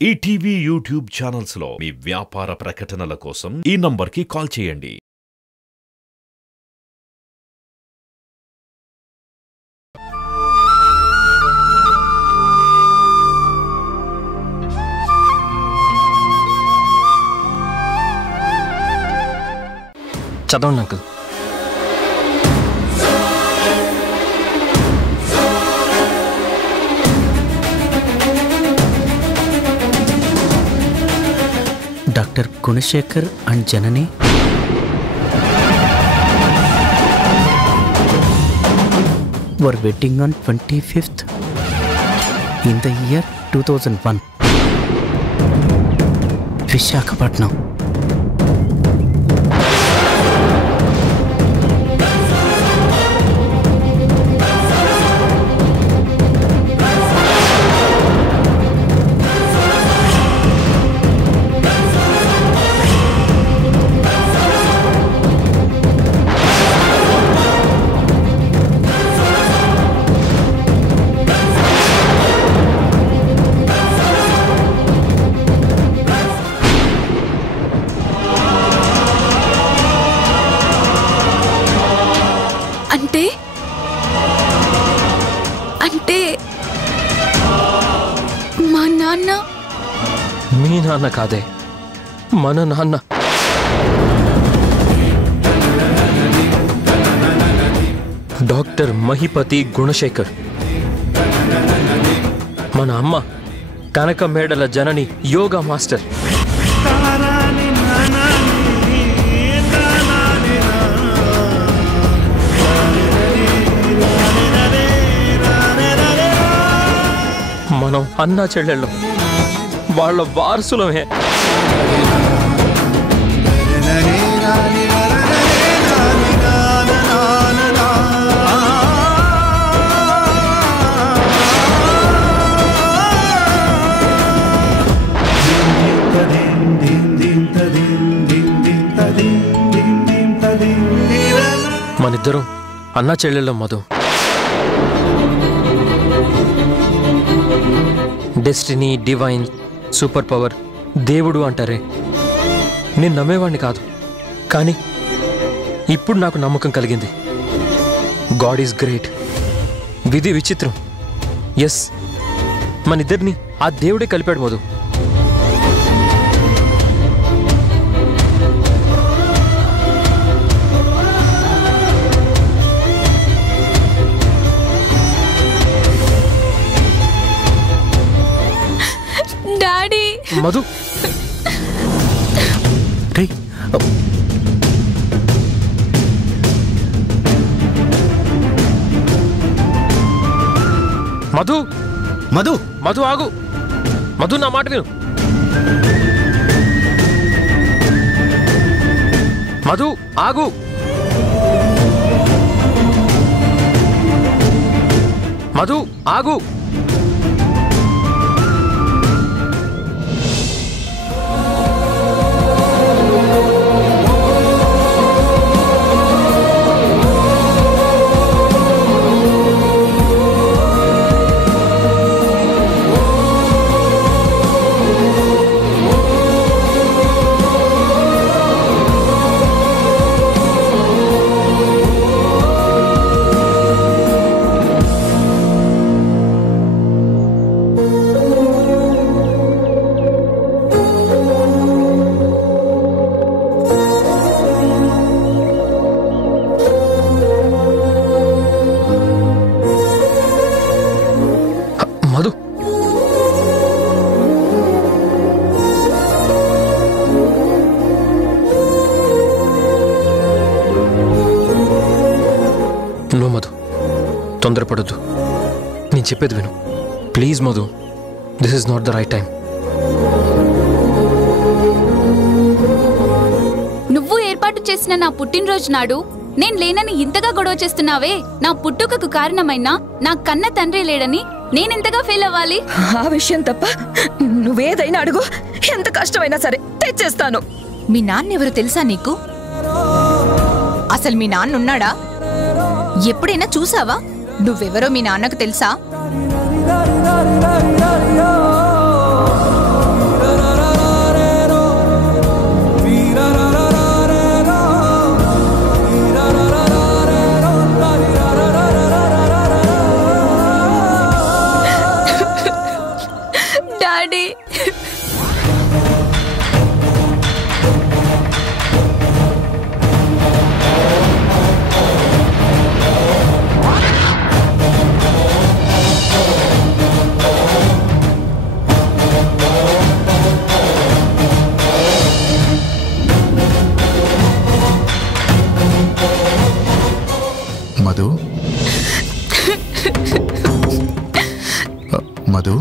ETV YouTube channels లో మీ వ్యాపార ప్రకటనల కోసం ఈ నంబర్కి కాల్ చేయండి. చదవండి uncle. Doctor Gunasekhar and Janani were wedding on 25th in the year 2001 Visakhapatnam. అంటే మా నాన్న మీ నాన్న కాదే, మన నాన్న. డాక్టర్ మహిపతి గుణశేఖర్. మన అమ్మ కనక మేడల జనని యోగా మాస్టర్. మనం అన్నా చెల్లెళ్ళం, వాళ్ళ వారసులమే. మనిద్దరం అన్నా చెల్లెళ్ళం Madhu. Destiny, divine, super power, దేవుడు అంటారే. నేను నమ్మేవాడిని కాదు, కానీ ఇప్పుడు నాకు నమ్మకం కలిగింది. God is great. విధి విచిత్రం. ఎస్, మనిద్దరిని ఆ దేవుడే కలిపాడు మధు. డాడీ, మధు, రే మధు, మధు, మధు ఆగు. మధు, నా మాట విను. మధు ఆగు. మధు ఆగు. మధు, నో మధు, తొందరపడద్దు. నేను చెప్పేది విను please Madhu. This is not the right time. నువ్వు ఏర్పాటు చేసిన నా పుట్టినరోజు నాడు నేను లేనని ఇంతగా గొడవ చేస్తున్నావే. నా పుట్టుకకు కారణమైన నా కన్న తండ్రి లేడని నేనెంతగా ఫీల్ అవ్వాలి? ఆ విషయం తప్ప నువ్వేదైనా అడుగు, ఎంత కష్టమైనా సరే తెచ్చేస్తాను. మీ నాన్నెవరు తెలుసా నీకు? అసలు మీ నాన్న ఉన్నాడా? ఎప్పుడైనా చూసావా? నువ్వెవరో మీ నాన్నకు తెలుసా? డాడీ. మధు మధు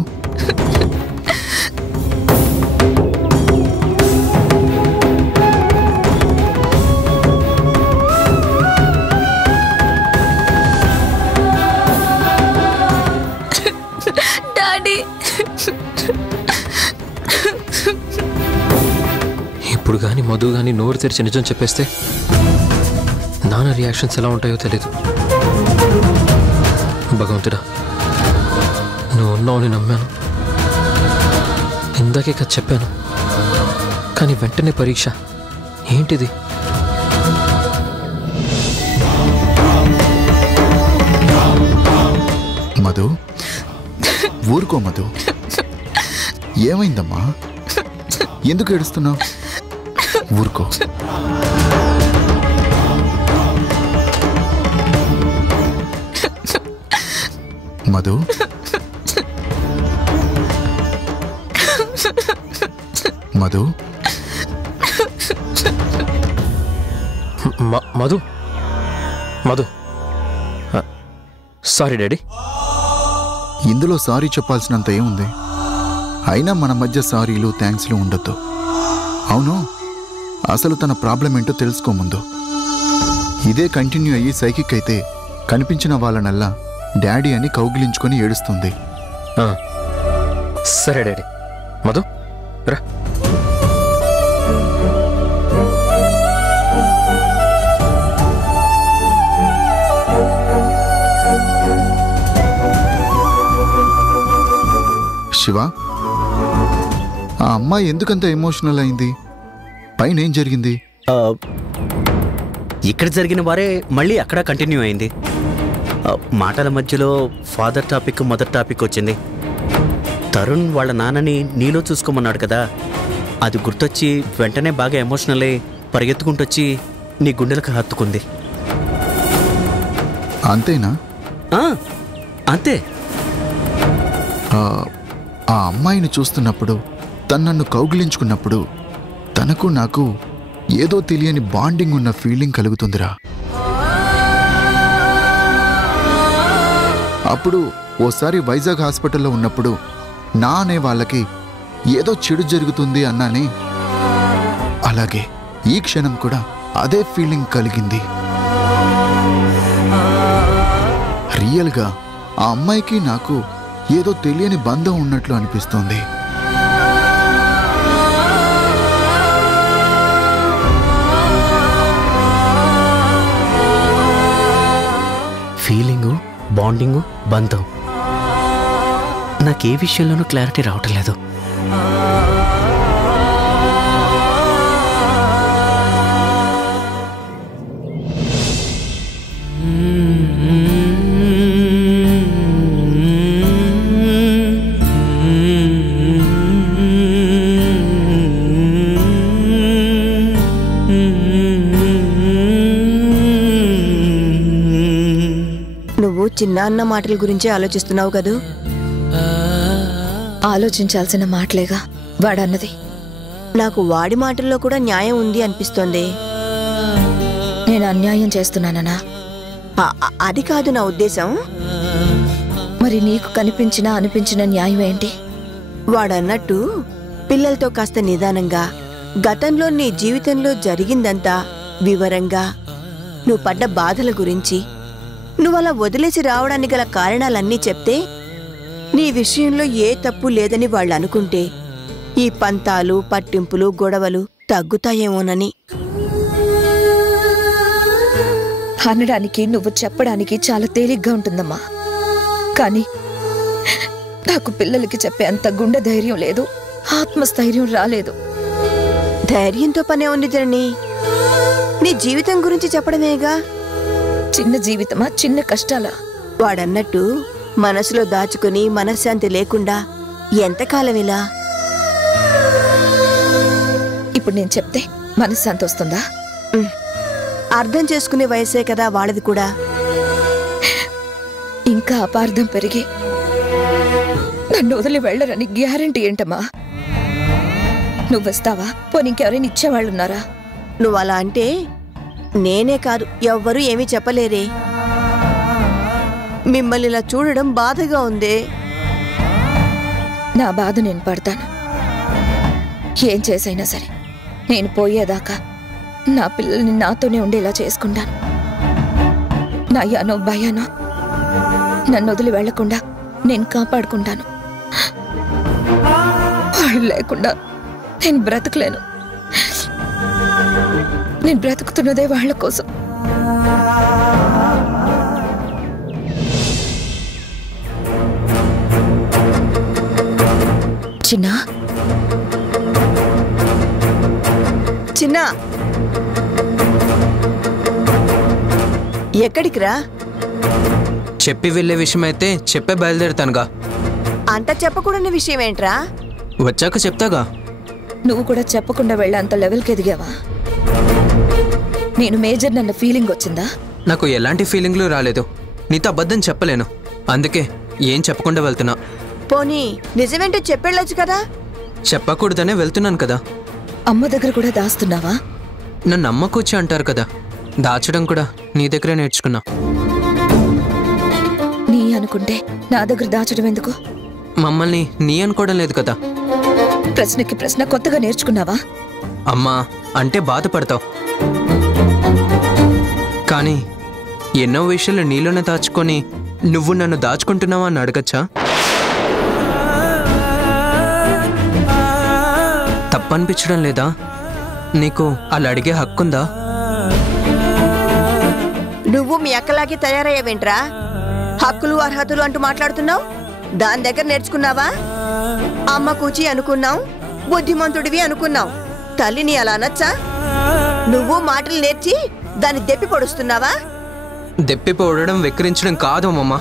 డాడీ, ఇప్పుడు కానీ మధు కానీ నోరు తెరిచి నిజం చెప్పేస్తే నాన్న రియాక్షన్స్ ఎలా ఉంటాయో తెలీదు. భగవంతుడా, నువ్వు ఉన్నావని నమ్మాను. ఇందాకే కదా చెప్పాను, కానీ వెంటనే పరీక్ష ఏంటిది? మధు, ఊరుకో మధు. ఏమైందమ్మా? ఎందుకు ఏడుస్తున్నావు? ఊరుకో. Madhu, Madhu, Madhu, Madhu, sorry daddy. ఇందులో సారీ చెప్పాల్సినంత ఏముంది? అయినా మన మధ్య సారీలు థ్యాంక్స్లు ఉండొద్దు. అవును, అసలు తన ప్రాబ్లం ఏంటో తెలుసుకో ముందు. ఇదే కంటిన్యూ అయ్యి సైకిక్ అయితే కనిపించిన వాళ్ళనల్లా డాడీ అని కౌగిలించుకొని ఏడుస్తుంది. సరే డాడీ. మధు రా. శివ, ఆ అమ్మాయి ఎందుకంత ఎమోషనల్ అయింది? పైన ఏం జరిగింది? ఇక్కడ జరిగిన వారే మళ్ళీ అక్కడ కంటిన్యూ అయింది. మాటల మధ్యలో ఫాదర్ టాపిక్, మదర్ టాపిక్ వచ్చింది. తరుణ్ వాళ్ళ నాన్నని నీలో చూసుకోమన్నాడు కదా, అది గుర్తొచ్చి వెంటనే బాగా ఎమోషనల్ అయి పరిగెత్తుకుంటొచ్చి నీ గుండెలకు హత్తుకుంది. అంతేనా? అంతే. ఆ అమ్మాయిని చూస్తున్నప్పుడు, తను నన్ను కౌగిలించుకున్నప్పుడు తనకు నాకు ఏదో తెలియని బాండింగ్ ఉన్న ఫీలింగ్ కలుగుతుందిరా. అప్పుడు ఓసారి వైజాగ్ హాస్పిటల్లో ఉన్నప్పుడు నా అనే వాళ్ళకి ఏదో చెడు జరుగుతుంది అన్నానే, అలాగే ఈ క్షణం కూడా అదే ఫీలింగ్ కలిగింది. రియల్గా ఆ అమ్మాయికి నాకు ఏదో తెలియని బంధం ఉన్నట్లు అనిపిస్తోంది. ఫీలింగు, బాండింగు, బంధం, నాకే విషయంలోనూ క్లారిటీ రావటం లేదు. నువ్వు చిన్నాన్న మాటల గురించి ఆలోచిస్తున్నావు కదూ? ఆలోచించాల్సిన మాటలేగా వాడన్నది. నాకు వాడి మాటల్లో కూడా న్యాయం ఉంది అనిపిస్తోంది. నేను అన్యాయం చేస్తున్నానా? అది కాదు నా ఉద్దేశం. మరి నీకు అనిపించిన న్యాయం ఏంటి? వాడన్నట్టు పిల్లలతో కాస్త నిదానంగా గతంలో నీ జీవితంలో జరిగిందంతా వివరంగా, నువ్వు పడ్డ బాధల గురించి, నువ్వలా వదిలేసి రావడానికి గల కారణాలన్నీ చెప్తే నీ విషయంలో ఏ తప్పు లేదని వాళ్ళు అనుకుంటే ఈ పంతాలు, పట్టింపులు, గొడవలు తగ్గుతాయేమోనని. అనడానికి, నువ్వు చెప్పడానికి చాలా తేలిగ్గా ఉంటుందమ్మా. కానీ నాకు పిల్లలకి చెప్పే అంత గుండె ధైర్యం లేదు, ఆత్మస్థైర్యం రాలేదు. ధైర్యంతో పనే ఉంది జనని. నీ జీవితం గురించి చెప్పడమేగా. చిన్న జీవితమా, చిన్న కష్టాలా? వాడన్నట్టు మనసులో దాచుకుని మనశ్శాంతి లేకుండా ఎంతకాలం ఇలా? ఇప్పుడు నేను చెప్తే మనశ్శాంతి వస్తుందా? అర్థం చేసుకునే వయసే కదా వాళ్ళది కూడా. ఇంకా అపార్థం పెరిగి నన్ను వదిలి వెళ్ళరని గ్యారంటీ ఏంటమ్మా? నువ్వు వస్తావా? పోనీ ఇంకెవరైనా ఇచ్చేవాళ్ళున్నారా? నువ్వు అలా అంటే నేనే కాదు ఎవ్వరూ ఏమీ చెప్పలేరే. మిమ్మల్ని ఇలా చూడడం బాధగా ఉందే. నా బాధ నేను పడతాను. ఏం చేసైనా సరే నేను పోయేదాకా నా పిల్లల్ని నాతోనే ఉండేలా చేసుకుంటాను. నయానో భయానో నన్ను వదిలి వెళ్లకుండా నేను కాపాడుకుంటాను. వాళ్ళు లేకుండా నేను బ్రతకలేను. నేను బ్రతుకుతున్నదే వాళ్ళ కోసం. చిన్న చిన్న ఎక్కడికి రా? చెప్పి వెళ్ళే విషయం అయితే చెప్పే బయలుదేరుతానుగా. అంత చెప్పకూడని విషయం ఏంట్రా? వచ్చాక చెప్తాగా. నువ్వు కూడా చెప్పకుండా వెళ్ళేంత లెవెల్కి ఎదిగావా? నేను మేజర్ నన్న ఫీలింగ్ వచ్చిందా? నాకు ఎలాంటి ఫీలింగ్లు రాలేదు. నీతో అబద్ధం చెప్పలేను, అందుకే ఏం చెప్పకుండా వెళ్తున్నా. పోనీ నిజమేంటో చెప్పెళ్ళొచ్చు కదా. చెప్పకూడదనే వెళ్తున్నాను కదా. అమ్మ దగ్గర కూడా దాస్తున్నావా? నన్ను అమ్మ కూర్చి అంటారు కదా, దాచడం కూడా నీ దగ్గరే నేర్చుకున్నా. నీ అనుకుంటే నా దగ్గర దాచడం ఎందుకు? మమ్మల్ని నీ అనుకోవడం లేదు కదా. ప్రశ్నకి ప్రశ్న కొత్తగా నేర్చుకున్నావా? అమ్మా అంటే బాధపడతావు, కానీ ఎన్నో విషయాలు నీలోనే దాచుకొని నువ్వు నన్ను దాచుకుంటున్నావా అని అడగచ్చా? తప్పనిపించడం లేదా? నీకు అలా అడిగే హక్కుందా? నువ్వు మీ అక్కలాగే తయారయ్యావేంట్రా? హక్కులు అర్హతలు అంటూ మాట్లాడుతున్నావు. దాని దగ్గర నేర్చుకున్నావా? అమ్మ కూచి అనుకున్నావు, బుద్ధిమంతుడివి అనుకున్నావు. తల్లిని అలా అనొచ్చా? నువ్వు మాటలు నేర్చి దాన్ని దెప్పి పొడుస్తున్నావా? దెప్పి పొడడం వెక్కిరించడం కాదు అమ్మమ్మ.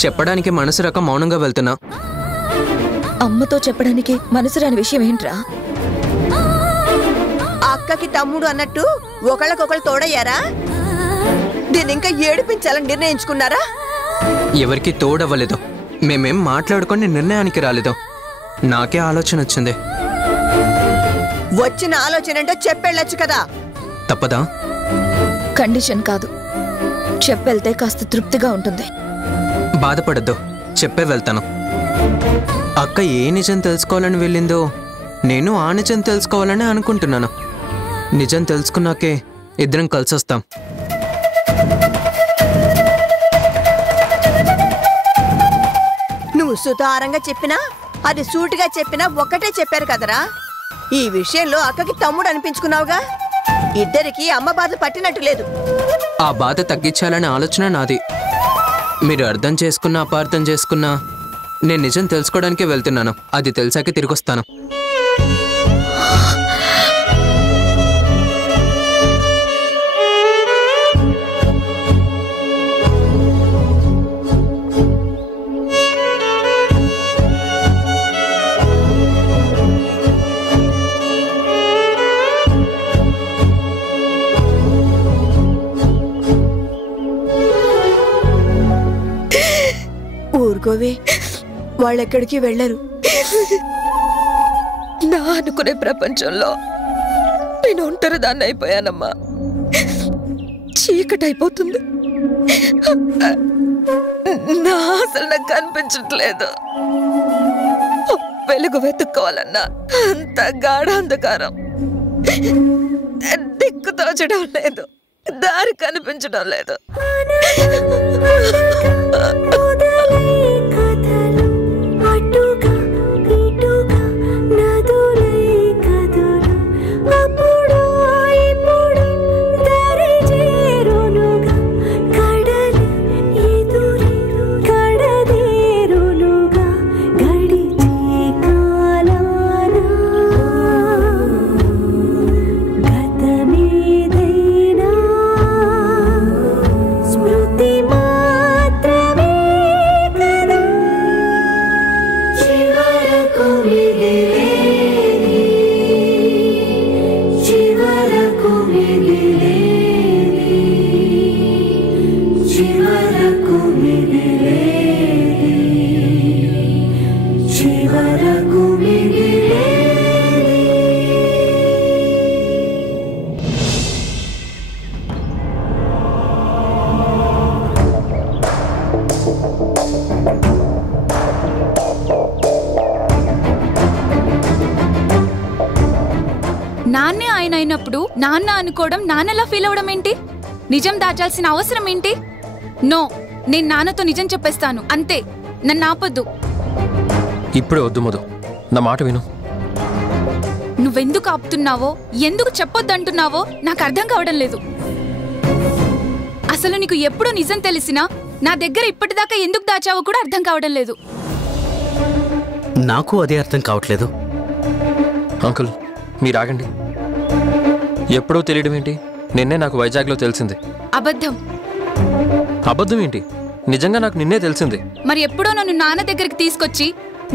చెప్పడానికి మనసు రకం మౌనంగా వెళ్తున్నా. అమ్మతో చెప్పడానికి మనసు రాని విషయం ఏంట్రా? అక్కకి తమ్ముడు అన్నట్టు ఒకళ్ళకొకళ్ళు తోడయ్యారా? దీన్ని ఇంకా ఏడిపించాలని నిర్ణయించుకున్నారా? ఎవరికి తోడవ్వలేదు. మేమేం మాట్లాడుకొని నిర్ణయానికి రాలేదు. నాకే ఆలోచన వచ్చింది. వచ్చిన ఆలోచన ఏంటో చెప్పెళ్ళొచ్చు కదా. తప్పదా? కండిషన్ కాదు, చెప్పెళ్తే కాస్త తృప్తిగా ఉంటుంది. బాధపడద్దు, చెప్పే వెళ్తాను. అక్క ఏ నిజం తెలుసుకోవాలని వెళ్ళిందో నేను ఆ నిజం తెలుసుకోవాలని అనుకుంటున్నాను. నిజం తెలుసుకున్నాకే ఇద్దరం కలిసొస్తాం. నువ్వు సుతారంగా చెప్పినా అది సూటిగా చెప్పినా ఒక్కటే చెప్పారు కదరా. ఈ విషయంలో అక్కకి తమ్ముడు అనిపించుకున్నావుగా. ఇద్దరికి అమ్మ బాధ పట్టినట్టు లేదు. ఆ బాధ తగ్గించాలనే ఆలోచన నాది. మీరు అర్థం చేసుకున్నా అపార్థం చేసుకున్నా నేను నిజం తెలుసుకోవడానికే వెళ్తున్నాను. అది తెలిసాకే తిరిగొస్తాను. ఊరుకోవే, వాళ్ళెక్కడికి వెళ్ళరు. నా అనుకునే ప్రపంచంలో నేను ఒంటరి దాన్ని అయిపోయానమ్మా. చీకటైపోతుంది. నా అసలు నాకు కనిపించట్లేదు. వెలుగు వెతుక్కోవాలన్నా అంత గాఢాంధకారం. దిక్కు తోచడం లేదు, దారి కనిపించడం లేదు. స్మృతి మాత్రమే నాన్నే ఆయన అయినప్పుడు నాన్న అనుకోవడం నాన్నలా ఫీల్ అవడం ఏంటి? నిజం దాచాల్సిన అవసరం ఏంటి? నో, నేను నాన్నతో నిజం చెప్పేస్తాను అంతే. నన్ను ఆపొద్దు. ఇప్పుడే వద్దు మధు, నా మాట విను. నువ్వెందుకు ఆపుతున్నావో, ఎందుకు చెప్పొద్దంటున్నావో నాకు అర్థం కావడం లేదు. అసలు నీకు ఎప్పుడు నిజం తెలిసినా నా దగ్గర ఇప్పటిదాకా ఎందుకు దాచావో కూడా అర్థం కావడం లేదు. నాకు అదే అర్థం కావట్లేదు. అంకుల్, మీరు ఆగండి. ఎప్పుడో తెలియడం ఏంటి? నిన్నే నాకు వైజాగ్లో తెలిసింది. అబద్ధం. అబద్ధం ఏంటి? నిజంగా నాకు నిన్నే తెలిసింది. మరి ఎప్పుడో నన్ను నాన్న దగ్గరికి తీసుకొచ్చి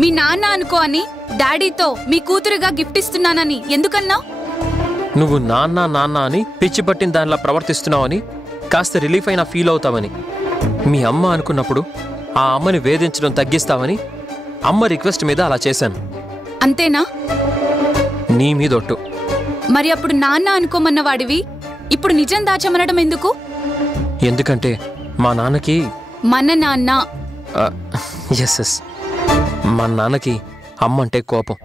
మీ నాన్న అనుకో అని డాడీతో మీ కూతురుగా గిఫ్ట్ ఇస్తున్నానని ఎందుకన్నావు? నువ్వు నాన్న నాన్న అని పిచ్చి పట్టిన దానిలా ప్రవర్తిస్తున్నావని, కాస్త రిలీఫ్ అయినా ఫీల్ అవుతావని, మీ అమ్మ అనుకున్నప్పుడు ఆ అమ్మని వేధించడం తగ్గిస్తావని అమ్మ రిక్వెస్ట్ మీద అలా చేశాను. అంతేనా? నీ మీదొట్టు. మరి అప్పుడు నాన్న అనుకోమన్న వాడివి ఇప్పుడు నిజం దాచమనడం ఎందుకు? ఎందుకంటే మా నాన్నకి మన నాన్న ఎస్ మా నాన్నకి అమ్మ అంటే కోపం.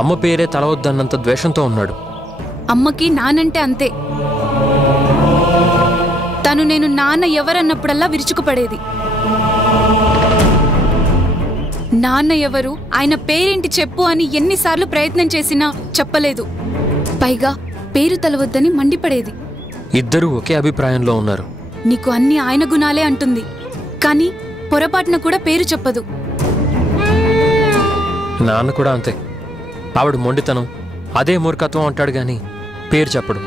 అమ్మ పేరే తలవద్దన్నంత ద్వేషంతో ఉన్నాడు. అమ్మకి నానంటే అంతే. తను నేను నాన్న ఎవరన్నప్పుడల్లా విరుచుకుపడేది. నాన్న ఎవరు, ఆయన పేరేంటి చెప్పు అని ఎన్నిసార్లు ప్రయత్నం చేసినా చెప్పలేదు. పైగా పేరు తలవద్దని మండిపడేది. ఇద్దరూ ఒకే అభిప్రాయంలో ఉన్నారు. నీకు అన్ని ఆయన గుణాలే అంటుంది, కానీ పొరపాటున కూడా పేరు చెప్పదు. నాన్న కూడా అంతే. ఆవిడ మొండితనం, అదే మూర్ఖత్వం అంటాడు గాని పేరు చెప్పడు.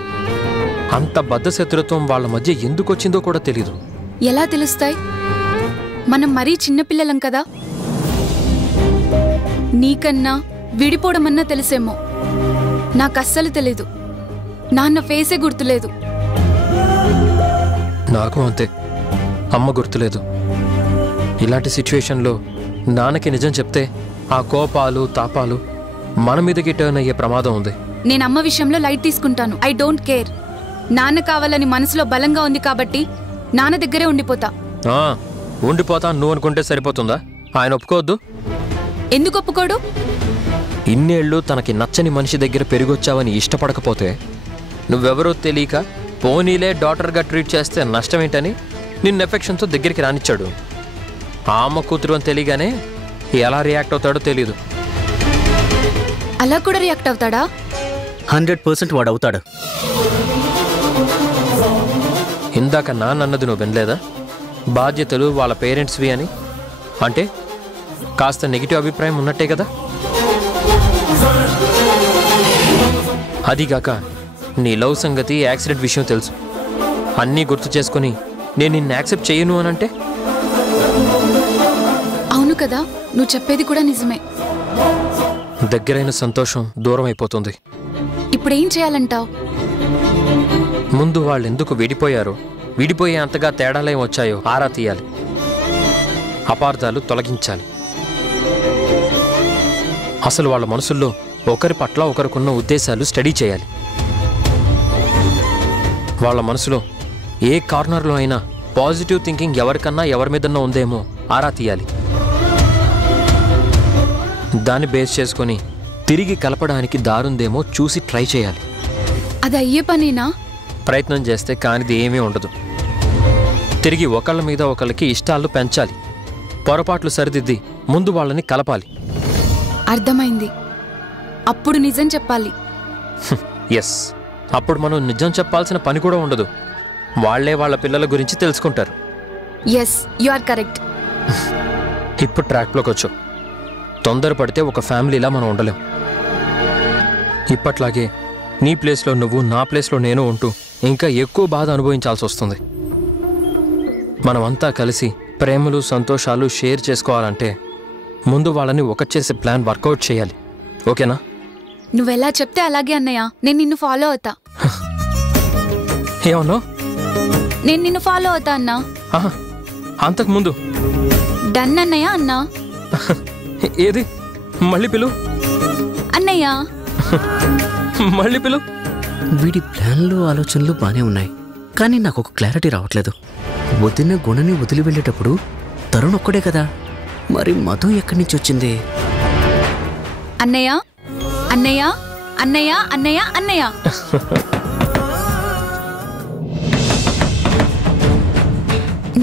అంత బద్ధశత్రుత్వం వాళ్ళ మధ్య ఎందుకొచ్చిందో కూడా తెలీదు. ఎలా తెలుస్తాయి? మనం మరీ చిన్నపిల్లలం కదా. నీకన్నా విడిపోవడమన్నా తెలిసేమో. నాకస్సలు తెలీదు. నాన్న ఫేసే గుర్తులేదు. నాకు అంతే. అమ్మ గుర్తులేదు. ఇలాంటి సిచ్యువేషన్లో నాన్నకి నిజం చెప్తే ఆ కోపాలు తాపాలు మన మీదకి టర్న్ అయ్యే ప్రమాదం ఉంది. నేను అమ్మ విషయంలో లైట్ తీసుకుంటాను. I don't care. నాన్న కావాలని మనసులో బలంగా ఉంది కాబట్టి నాన్న దగ్గరే ఉండిపోతా. ఉండిపోతా నువ్వు అనుకుంటే సరిపోతుందా? ఆయన ఒప్పుకోవద్దు. ఎందుకు ఒప్పుకోడు? ఇన్నేళ్లు తనకి నచ్చని మనిషి దగ్గర పెరిగొచ్చావని ఇష్టపడకపోతే నువ్వెవరో తెలియక పోనీలే డాటర్గా ట్రీట్ చేస్తే నష్టమేంటని నిన్ను ఎఫెక్షన్తో దగ్గరికి రానిచ్చాడు. ఆ అమ్మ కూతురు అని తెలియగానే ఎలా రియాక్ట్ అవుతాడో తెలీదు. అలా కూడా రియాక్ట్ అవుతాడా? 100% వాడు అవుతాడు. ఇందాక నాన్నన్నది నువ్వు వినలేదా? బాధ్యతలు వాళ్ళ పేరెంట్స్వి అని. అంటే కాస్త నెగిటివ్ అభిప్రాయం ఉన్నట్టే కదా. అదిగాక నీ లవ్ సంగతి, యాక్సిడెంట్ విషయం తెలుసు. అన్నీ గుర్తు చేసుకుని నేను నిన్ను యాక్సెప్ట్ చేయను అనంటే? అవును కదా, నువ్వు చెప్పేది కూడా నిజమే. దగ్గరైన సంతోషం దూరం అయిపోతుంది. ఇప్పుడేం చేయాలంటావు? ముందు వాళ్ళెందుకు విడిపోయారో, విడిపోయే అంతగా తేడాలేం వచ్చాయో ఆరా తీయాలి. అపార్థాలు తొలగించాలి. అసలు వాళ్ళ మనసుల్లో ఒకరి పట్ల ఒకరికున్న ఉద్దేశాలు స్టడీ చేయాలి. వాళ్ళ మనసులో ఏ కార్నర్లో అయినా పాజిటివ్ థింకింగ్ ఎవరికన్నా ఎవరి మీదన్నా ఉందేమో ఆరా తీయాలి. దాన్ని బేస్ చేసుకొని తిరిగి కలపడానికి దారుందేమో చూసి ట్రై చేయాలి. అది అయ్యే పనేనా? ప్రయత్నం చేస్తే కానిది ఏమీ ఉండదు. తిరిగి ఒకళ్ళ మీద ఒకళ్ళకి ఇష్టాలు పెంచాలి. పొరపాట్లు సరిదిద్ది ముందు వాళ్ళని కలపాలి. అర్థమైంది. అప్పుడు నిజం చెప్పాలి. ఎస్, అప్పుడు మనం నిజం చెప్పాల్సిన పని కూడా ఉండదు. వాళ్లే వాళ్ళ పిల్లల గురించి తెలుసుకుంటారు. Yes, you are correct. ఇప్పుడు ట్రాక్లోకి వచ్చావు. తొందరపడితే ఒక ఫ్యామిలీలా మనం ఉండలేం. ఇప్పట్లాగే నీ ప్లేస్లో నువ్వు, నా ప్లేస్లో నేను ఉంటూ ఇంకా ఎక్కువ బాధ అనుభవించాల్సి వస్తుంది. మనమంతా కలిసి ప్రేమలు, సంతోషాలు షేర్ చేసుకోవాలంటే ముందు వాళ్ళని ఒకటి చేసే ప్లాన్ వర్కౌట్ చేయాలి. ఓకేనా? నువ్వెలా చెప్తే అలాగే అన్నయ్య. నేను నిన్ను ఫాలో అవుతా. ఏమన్నా? నేను నిన్ను ఫాలో అవుతా అన్నా. అంతకుముందు డన్ అన్నయ్య అన్నా. ఏది? మళ్ళీ పిలు అన్నయ్య. మళ్ళీ పిలు. వీడి ప్లాన్లు, ఆలోచనలు బానే ఉన్నాయి, కానీ నాకు ఒక క్లారిటీ రావట్లేదు. వదిన గుణని వదిలి వెళ్ళేటప్పుడు తరుణ్ ఒక్కడే కదా, మరి మధు ఎక్కడి నుంచి వచ్చింది? అన్నయ్య, అన్నయ్య అన్నయ్య అన్నయ్య అన్నయ్య.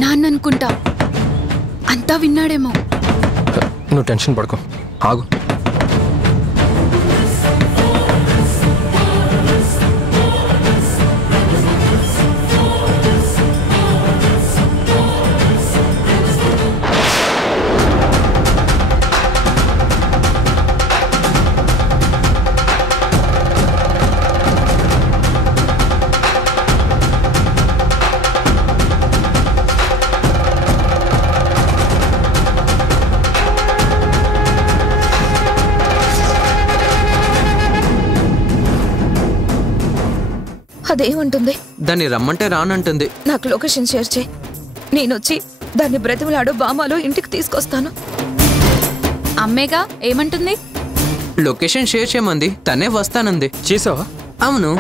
నాన్ననుకుంటా, అంతా విన్నాడేమో. నువ్వు టెన్షన్ పడుకో, ఆగు. అదేమంటుంది? దాన్ని రమ్మంటే రానంటుంది. నాకు లొకేషన్ షేర్ చేయి, నేనొచ్చి దాన్ని బ్రతిమలాడు బామాలో ఇంటికి తీసుకొస్తాను. అమ్మేగా ఏమంటుంది? లొకేషన్ షేర్ చేయమంది, తనే వస్తానంది. చేసావా? అవును.